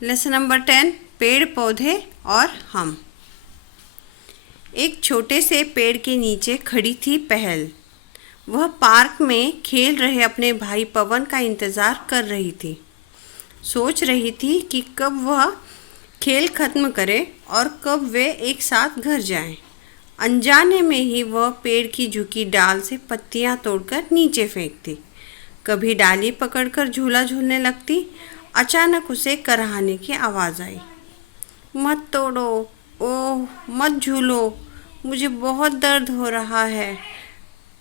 Lesson number 10 पेड़ पौधे और हम। एक छोटे से पेड़ के नीचे खड़ी थी पहल। वह पार्क में खेल रहे अपने भाई पवन का इंतज़ार कर रही थी। सोच रही थी कि कब वह खेल खत्म करे और कब वे एक साथ घर जाएं। अनजाने में ही वह पेड़ की झुकी डाल से पत्तियां तोड़कर नीचे फेंकती। कभी डाली पकड़कर झूला झूलने लगती। अचानक उसे कराहने की आवाज़ आई। मत तोड़ो, ओह मत झूलो, मुझे बहुत दर्द हो रहा है।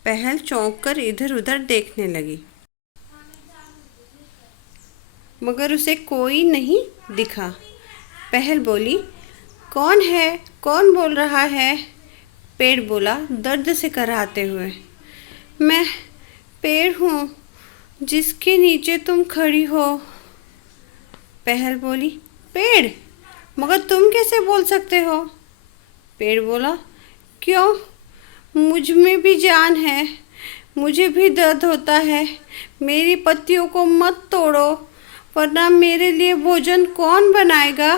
पहल चौंक कर इधर उधर देखने लगी, मगर उसे कोई नहीं दिखा। पहल बोली, कौन है, कौन बोल रहा है? पेड़ बोला दर्द से कराहते हुए। मैं पेड़ हूँ जिसके नीचे तुम खड़ी हो। पहल बोली, पेड़? मगर तुम कैसे बोल सकते हो? पेड़ बोला, क्यों, मुझ में भी जान है, मुझे भी दर्द होता है। मेरी पत्तियों को मत तोड़ो, वरना मेरे लिए भोजन कौन बनाएगा?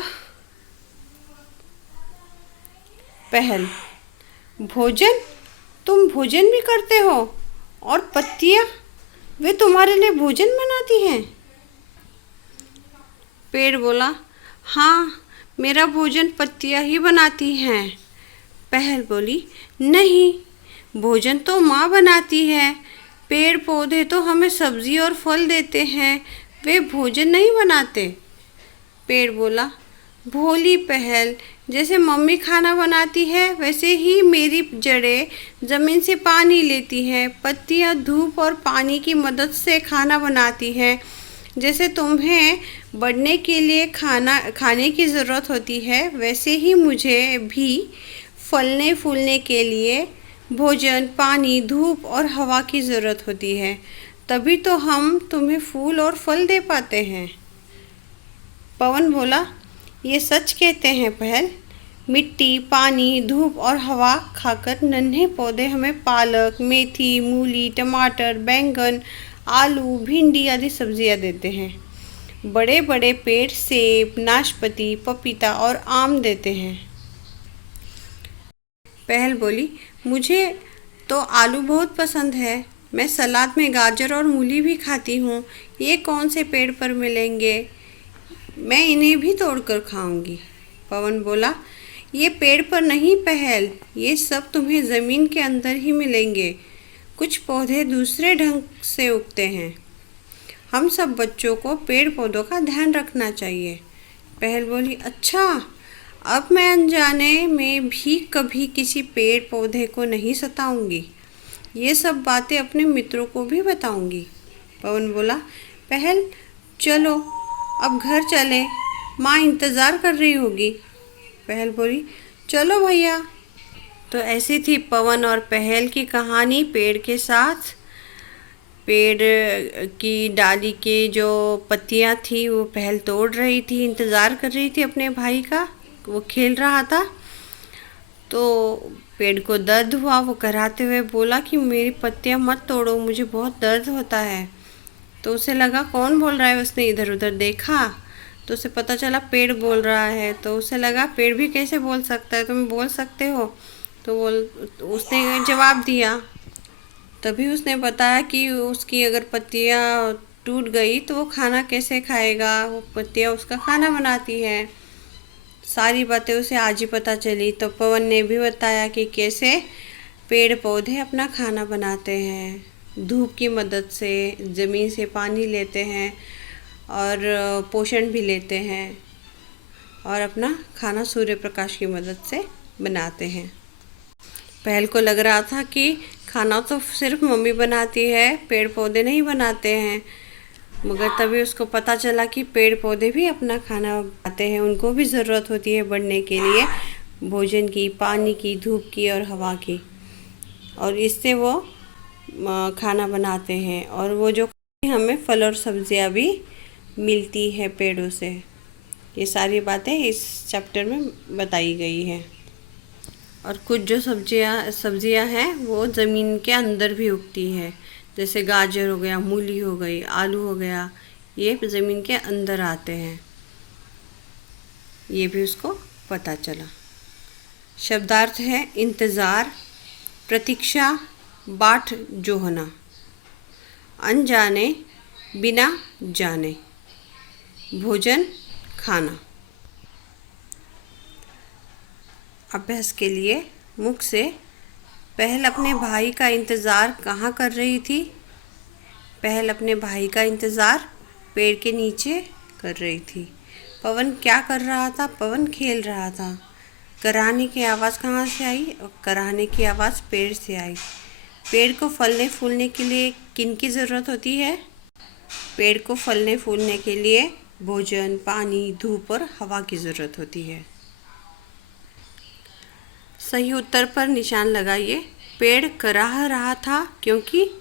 पहल, भोजन? तुम भोजन भी करते हो? और पत्तियाँ, वे तुम्हारे लिए भोजन बनाती हैं? पेड़ बोला, हाँ, मेरा भोजन पत्तियाँ ही बनाती हैं। पहल बोली, नहीं, भोजन तो माँ बनाती है। पेड़ पौधे तो हमें सब्जी और फल देते हैं, वे भोजन नहीं बनाते। पेड़ बोला, भोली पहल, जैसे मम्मी खाना बनाती है वैसे ही मेरी जड़ें ज़मीन से पानी लेती हैं, पत्तियाँ धूप और पानी की मदद से खाना बनाती हैं। जैसे तुम्हें बढ़ने के लिए खाने की ज़रूरत होती है, वैसे ही मुझे भी फलने फूलने के लिए भोजन, पानी, धूप और हवा की ज़रूरत होती है। तभी तो हम तुम्हें फूल और फल दे पाते हैं। पवन बोला, ये सच कहते हैं पहल। मिट्टी, पानी, धूप और हवा खाकर नन्हे पौधे हमें पालक, मेथी, मूली, टमाटर, बैंगन, आलू, भिंडी आदि सब्जियां देते हैं। बड़े बड़े पेड़ सेब, नाशपाती, पपीता और आम देते हैं। पहल बोली, मुझे तो आलू बहुत पसंद है। मैं सलाद में गाजर और मूली भी खाती हूँ। ये कौन से पेड़ पर मिलेंगे? मैं इन्हें भी तोड़कर खाऊंगी। पवन बोला, ये पेड़ पर नहीं पहल, ये सब तुम्हें ज़मीन के अंदर ही मिलेंगे। कुछ पौधे दूसरे ढंग से उगते हैं। हम सब बच्चों को पेड़ पौधों का ध्यान रखना चाहिए। पहल बोली, अच्छा, अब मैं अनजाने में भी कभी किसी पेड़ पौधे को नहीं सताऊंगी। ये सब बातें अपने मित्रों को भी बताऊंगी। पवन बोला, पहल चलो अब घर चले, माँ इंतज़ार कर रही होगी। पहल बोली, चलो भैया। तो ऐसी थी पवन और पहल की कहानी पेड़ के साथ। पेड़ की डाली के जो पत्तियां थी वो पहल तोड़ रही थी, इंतज़ार कर रही थी अपने भाई का, वो खेल रहा था। तो पेड़ को दर्द हुआ, वो कराते हुए बोला कि मेरी पत्तियां मत तोड़ो, मुझे बहुत दर्द होता है। तो उसे लगा कौन बोल रहा है, उसने इधर उधर देखा तो उसे पता चला पेड़ बोल रहा है। तो उसे लगा पेड़ भी कैसे बोल सकता है, तुम बोल सकते हो? तो उसने जवाब दिया। तभी उसने बताया कि उसकी अगर पत्तियां टूट गई तो वो खाना कैसे खाएगा, वो पत्तियां उसका खाना बनाती है। सारी बातें उसे आज ही पता चली। तो पवन ने भी बताया कि कैसे पेड़ पौधे अपना खाना बनाते हैं, धूप की मदद से, ज़मीन से पानी लेते हैं और पोषण भी लेते हैं और अपना खाना सूर्य प्रकाश की मदद से बनाते हैं। पहल को लग रहा था कि खाना तो सिर्फ मम्मी बनाती है, पेड़ पौधे नहीं बनाते हैं, मगर तभी उसको पता चला कि पेड़ पौधे भी अपना खाना बनाते हैं, उनको भी ज़रूरत होती है बढ़ने के लिए भोजन की, पानी की, धूप की और हवा की, और इससे वो खाना बनाते हैं। और वो जो हमें फल और सब्जियां भी मिलती है पेड़ों से। ये सारी बातें इस चैप्टर में बताई गई है। और कुछ जो सब्जियां हैं वो ज़मीन के अंदर भी उगती है, जैसे गाजर हो गया, मूली हो गई, आलू हो गया, ये ज़मीन के अंदर आते हैं। ये भी उसको पता चला। शब्दार्थ है इंतज़ार, प्रतीक्षा, बाट जोहना, अनजाने, बिना जाने, भोजन खाना। अभ्यास के लिए मुख से पहल अपने भाई का इंतज़ार कहाँ कर रही थी? पहल अपने भाई का इंतज़ार पेड़ के नीचे कर रही थी। पवन क्या कर रहा था? पवन खेल रहा था। कराहने की आवाज़ कहाँ से आई? और कराहने की आवाज़ पेड़ से आई। पेड़ को फलने फूलने के लिए किन की ज़रूरत होती है? पेड़ को फलने फूलने के लिए भोजन, पानी, धूप और हवा की ज़रूरत होती है। सही उत्तर पर निशान लगाइए। पेड़ कराह रहा था क्योंकि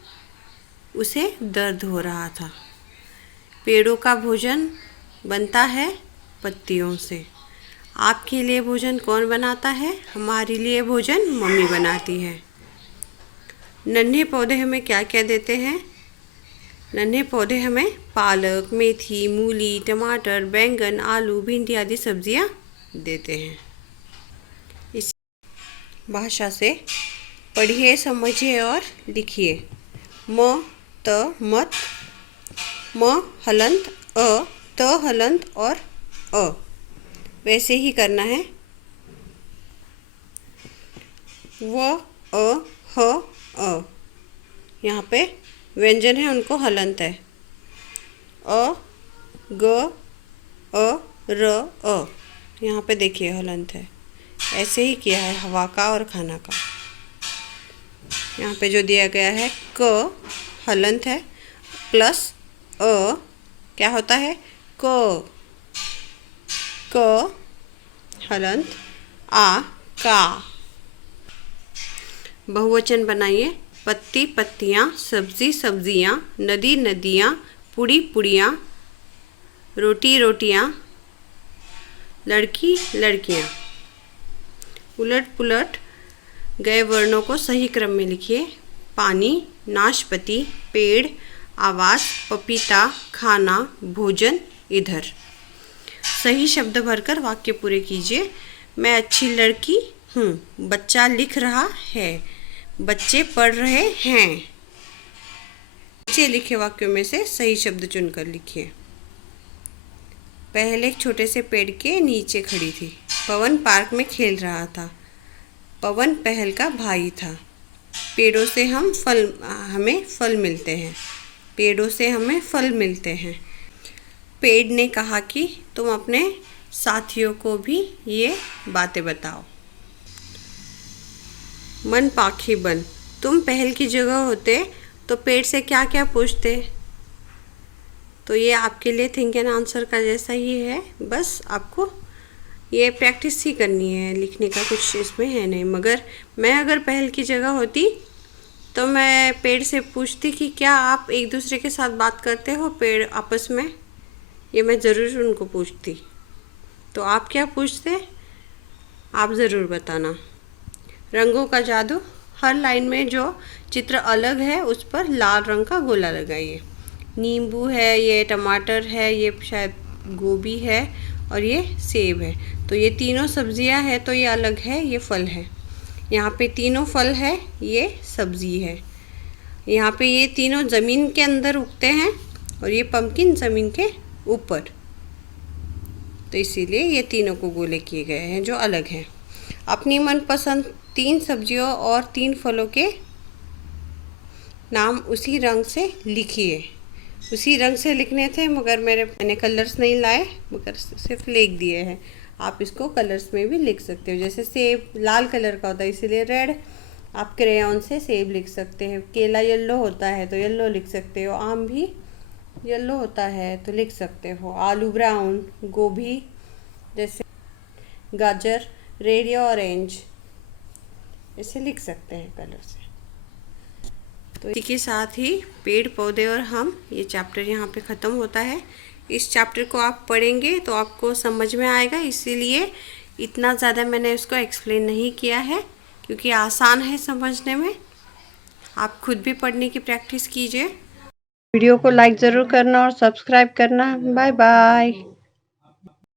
उसे दर्द हो रहा था। पेड़ों का भोजन बनता है पत्तियों से। आपके लिए भोजन कौन बनाता है? हमारे लिए भोजन मम्मी बनाती है। नन्हे पौधे हमें क्या क्या देते हैं? नन्हे पौधे हमें पालक, मेथी, मूली, टमाटर, बैंगन, आलू, भिंडी आदि सब्जियां देते हैं। इस भाषा से पढ़िए, समझिए और लिखिए। म त मत, म हलंत अ, त हलंत और अ। वैसे ही करना है। व अ ह अ। यहाँ पे व्यंजन है, उनको हलंत है। अ ग अ र अ। यहाँ पे देखिए हलंत है। ऐसे ही किया है हवा का और खाना का। यहाँ पे जो दिया गया है क हलंत है प्लस अ क्या होता है? क हलंत आ का। बहुवचन बनाइए। पत्ती पत्तियाँ, सब्जी सब्जियाँ, नदी नदियाँ, पुड़ी पुड़ियाँ, रोटी रोटियाँ, लड़की लड़कियाँ। उलट पुलट गए वर्णों को सही क्रम में लिखिए। पानी, नाशपाती, पेड़, आवाज़, पपीता, खाना, भोजन, इधर। सही शब्द भरकर वाक्य पूरे कीजिए। मैं अच्छी लड़की हूँ। बच्चा लिख रहा है। बच्चे पढ़ रहे हैं। नीचे लिखे वाक्यों में से सही शब्द चुनकर लिखिए। पहले एक छोटे से पेड़ के नीचे खड़ी थी। पवन पार्क में खेल रहा था। पवन पहल का भाई था। पेड़ों से हमें फल मिलते हैं। पेड़ों से हमें फल मिलते हैं। पेड़ ने कहा कि तुम अपने साथियों को भी ये बातें बताओ। मन पाखी बन। तुम पहल की जगह होते तो पेड़ से क्या क्या पूछते? तो ये आपके लिए थिंक एंड आंसर का जैसा ही है। बस आपको ये प्रैक्टिस ही करनी है, लिखने का कुछ इसमें है नहीं। मगर मैं अगर पहल की जगह होती तो मैं पेड़ से पूछती कि क्या आप एक दूसरे के साथ बात करते हो पेड़ आपस में? ये मैं ज़रूर उनको पूछती। तो आप क्या पूछते? आप ज़रूर बताना। रंगों का जादू। हर लाइन में जो चित्र अलग है उस पर लाल रंग का गोला लगाइए। नींबू है, ये टमाटर है, ये शायद गोभी है और ये सेब है। तो ये तीनों सब्जियां हैं, तो ये अलग है, ये फल है। यहाँ पे तीनों फल है, ये सब्जी है। यहाँ पे ये तीनों ज़मीन के अंदर उगते हैं और ये पम्पकिन ज़मीन के ऊपर। तो इसीलिए ये तीनों को गोले किए गए हैं जो अलग हैं। अपनी मनपसंद 3 सब्जियों और 3 फलों के नाम उसी रंग से लिखिए। उसी रंग से लिखने थे मगर मैंने कलर्स नहीं लाए, मगर सिर्फ लिख दिए हैं। आप इसको कलर्स में भी लिख सकते हो। जैसे सेब लाल कलर का होता है इसीलिए रेड, आप क्रेयॉन से सेब लिख सकते हैं। केला येलो होता है तो येलो लिख सकते हो। आम भी येलो होता है तो लिख सकते हो। आलू ब्राउन, गोभी जैसे, गाजर रेड या ऑरेंज, ऐसे लिख सकते हैं कलर से। तो इसी के साथ ही पेड़ पौधे और हम ये चैप्टर यहाँ पे ख़त्म होता है। इस चैप्टर को आप पढ़ेंगे तो आपको समझ में आएगा, इसीलिए इतना ज़्यादा मैंने इसको एक्सप्लेन नहीं किया है क्योंकि आसान है समझने में। आप खुद भी पढ़ने की प्रैक्टिस कीजिए। वीडियो को लाइक ज़रूर करना और सब्सक्राइब करना। Bye bye.